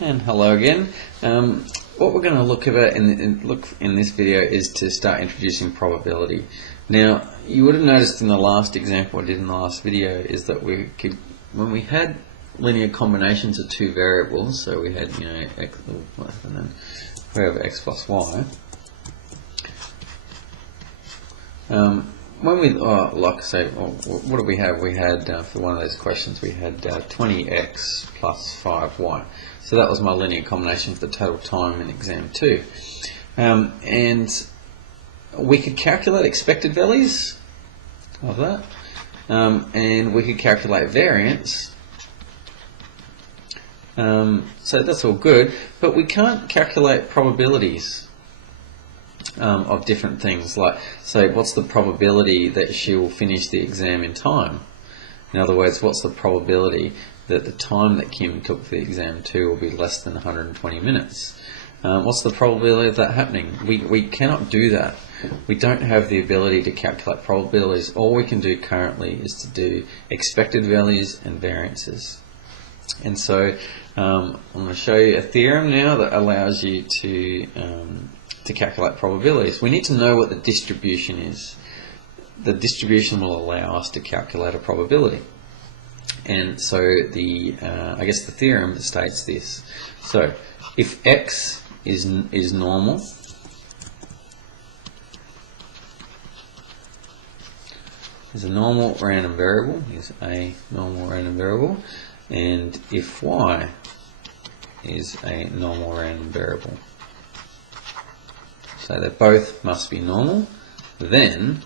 And hello again. What we're going to look at in this video is to start introducing probability. Now, you would have noticed in the last example I did in the last video is that when we had linear combinations of two variables, so we had x, and then we have x plus y. When we like I say, what do we have? We had for one of those questions we had 20x plus 5y. So that was my linear combination for the total time in exam 2. And we could calculate expected values of that, and we could calculate variance. So that's all good, but we can't calculate probabilities of different things, like say what's the probability that she will finish the exam in time. In other words, what's the probability that the time that Kim took for the exam 2 will be less than 120 minutes. What's the probability of that happening? We cannot do that. We don't have the ability to calculate probabilities. All we can do currently is to do expected values and variances. And so I'm going to show you a theorem now that allows you to calculate probabilities. We need to know what the distribution is. The distribution will allow us to calculate a probability. And so I guess the theorem states this. So if x is normal, is a normal random variable, is a normal random variable, and if y is a normal random variable, so they both must be normal, then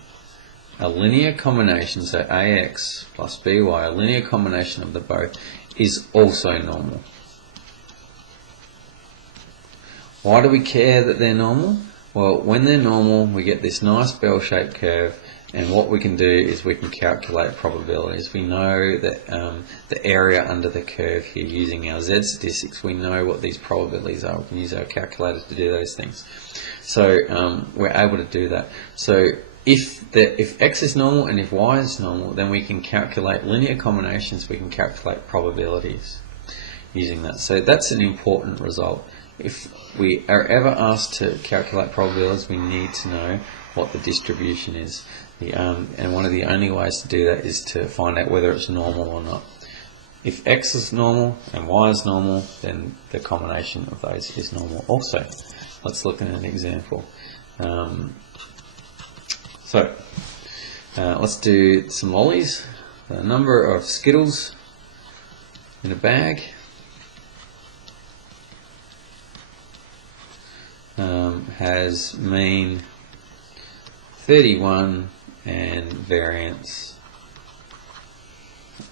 a linear combination, so ax plus by, a linear combination of the both, is also normal. Why do we care that they're normal? Well, when they're normal, we get this nice bell-shaped curve, and what we can do is we can calculate probabilities. We know that the area under the curve here, using our z statistics, we know what these probabilities are. We can use our calculators to do those things. So we're able to do that. So if x is normal and if y is normal, then we can calculate linear combinations, we can calculate probabilities using that. So that's an important result. If we are ever asked to calculate probabilities, we need to know what the distribution is. And one of the only ways to do that is to find out whether it's normal or not. If x is normal and y is normal, then the combination of those is normal also. Let's look at an example. So let's do some lollies. The number of Skittles in a bag has mean 31 and variance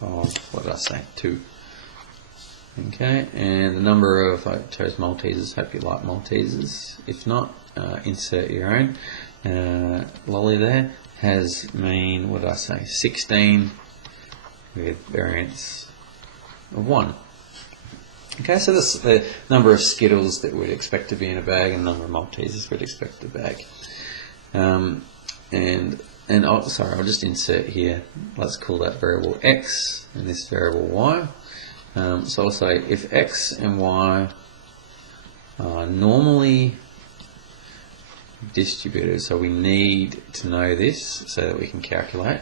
of, what did I say, 2. Okay, and the number of, I chose Maltesers, hope you like Maltesers. If not, insert your own. Lolly there has mean, what did I say, 16 with variance of 1. Okay, so this is the number of Skittles that we'd expect to be in a bag and the number of Maltesers we'd expect to bag. Sorry, I'll just insert here, let's call that variable x and this variable y. So I'll say if x and y are normally distributed, so we need to know this so that we can calculate,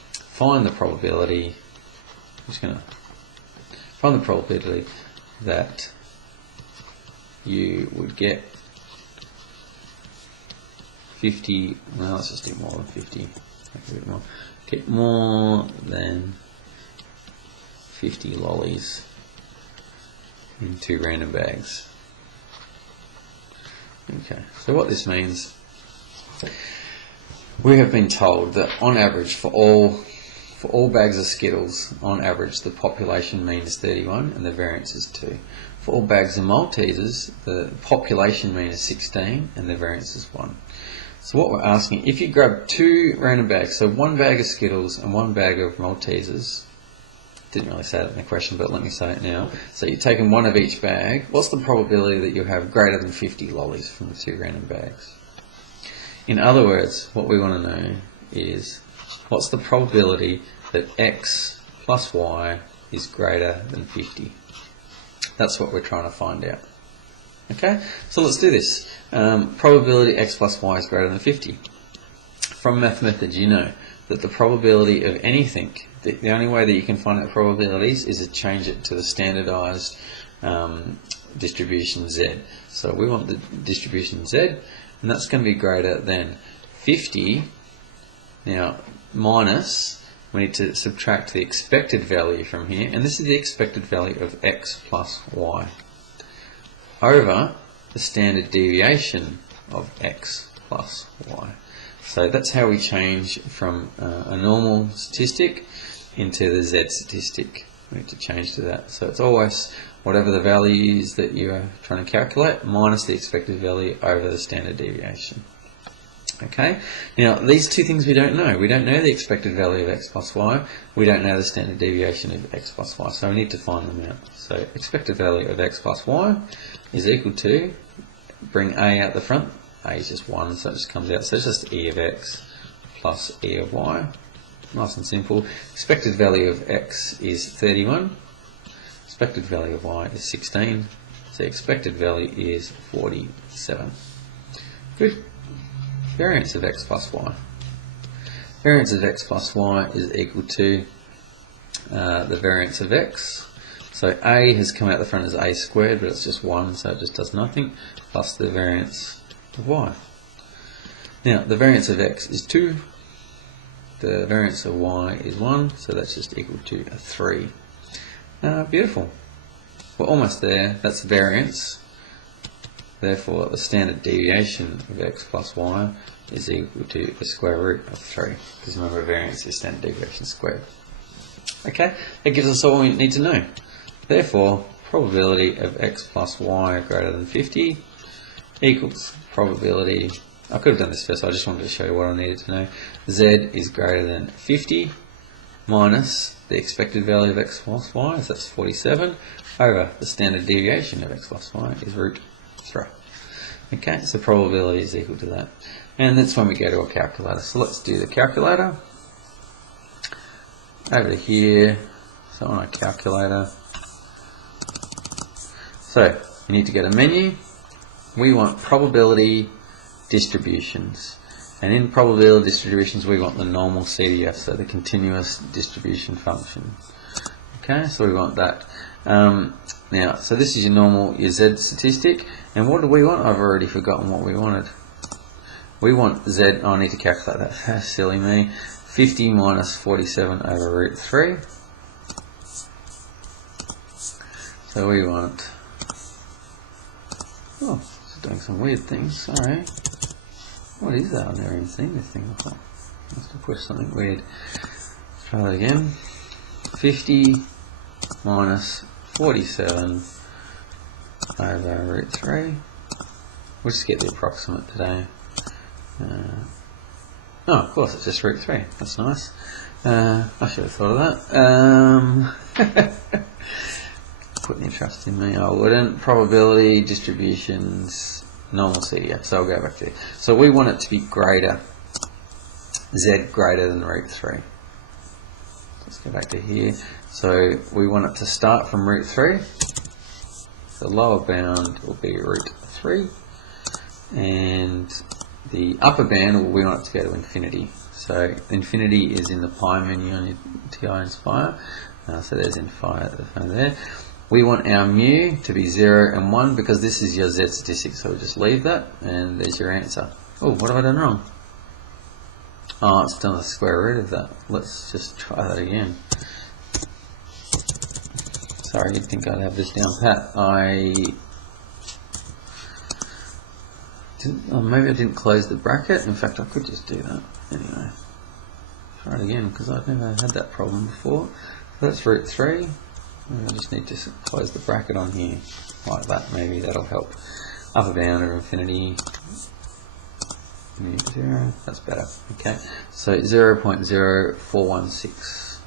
find the probability, I'm just going to find the probability that you would get 50, well let's just do more than 50, a bit more, get more than 50 lollies in 2 random bags. Okay, so what this means, we have been told that on average for all bags of Skittles, on average the population mean is 31 and the variance is 2. For all bags of Maltesers, the population mean is 16 and the variance is 1. So what we're asking, if you grab 2 random bags, so 1 bag of Skittles and 1 bag of Maltesers, didn't really say that in the question, but let me say it now. So you're taking 1 of each bag. What's the probability that you'll have greater than 50 lollies from the 2 random bags? In other words, what we want to know is what's the probability that x plus y is greater than 50? That's what we're trying to find out. Okay, so let's do this. Probability x plus y is greater than 50. From math methods, you know that the probability of anything, the only way that you can find out probabilities is to change it to the standardized distribution z. So we want the distribution z, and that's going to be greater than 50. Now, minus, we need to subtract the expected value from here, and this is the expected value of x plus y, over the standard deviation of x plus y. So that's how we change from a normal statistic into the z statistic. We need to change to that. So it's always whatever the value is that you are trying to calculate minus the expected value over the standard deviation. Okay, now these two things we don't know. We don't know the expected value of x plus y. We don't know the standard deviation of x plus y. So we need to find them out. So expected value of x plus y is equal to, bring a out the front. A is just 1, so it just comes out. So it's just e of x plus e of y. Nice and simple. Expected value of x is 31. Expected value of y is 16. So expected value is 47. Good. Variance of x plus y. Variance of x plus y is equal to the variance of x. So a has come out the front as a squared, but it's just 1, so it just does nothing, plus the variance of y. Now, the variance of x is 2. The variance of y is 1, so that's just equal to 3. Beautiful. We're almost there. That's variance. Therefore, the standard deviation of x plus y is equal to the square root of 3. Because remember, variance is standard deviation squared. Okay, that gives us all we need to know. Therefore, probability of x plus y greater than 50 equals probability. I could have done this first, I just wanted to show you what I needed to know. Z is greater than 50 minus the expected value of x plus y, so that's 47, over the standard deviation of x plus y is root 3. Okay, so probability is equal to that. And that's when we go to a calculator. So let's do the calculator. Over to here, so on a calculator. So, you need to get a menu. We want probability distributions. And in probability distributions, we want the normal CDF, so the continuous distribution function. Okay, so we want that. Now, so this is your normal, your Z statistic. And what do we want? I've already forgotten what we wanted. We want Z, I need to calculate that. Silly me. 50 minus 47 over root 3. So we want, oh, it's doing some weird things, sorry. What is that? I've never even seen this thing before. Must have pushed something weird. Let's try that again. 50 minus 47 over root 3. We'll just get the approximate today. Oh, of course, it's just root 3. That's nice. I should have thought of that. Put any trust in me. I wouldn't. Probability distributions, normal CDF. So I'll go back there. So we want it to be greater, Z greater than root 3. Let's go back to here. So we want it to start from root 3. The lower bound will be root 3. And the upper bound, we want it to go to infinity. So infinity is in the pi menu on your TI Inspire. So there's Inspire at the front there. We want our mu to be 0 and 1 because this is your Z statistic. So we'll just leave that and there's your answer. Oh, what have I done wrong? Oh, it's done the square root of that. Let's just try that again. Sorry, you'd think I'd have this down pat. Maybe I didn't close the bracket. In fact, I could just do that. Anyway, try it again because I've never had that problem before. So that's root 3. I just need to close the bracket on here like that. Maybe that'll help. Upper bound of infinity. 0. That's better. Okay. So 0.0416.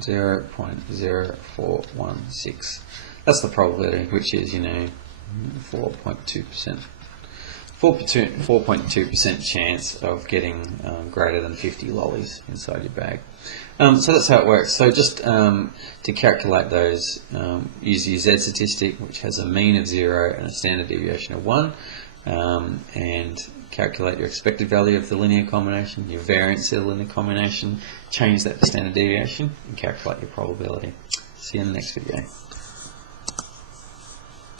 0.0416. That's the probability, which is, 4.2%. 4.2% chance of getting greater than 50 lollies inside your bag. So that's how it works. So just to calculate those, use your Z statistic, which has a mean of 0 and a standard deviation of 1, and calculate your expected value of the linear combination, your variance of the linear combination, change that to standard deviation, and calculate your probability. See you in the next video.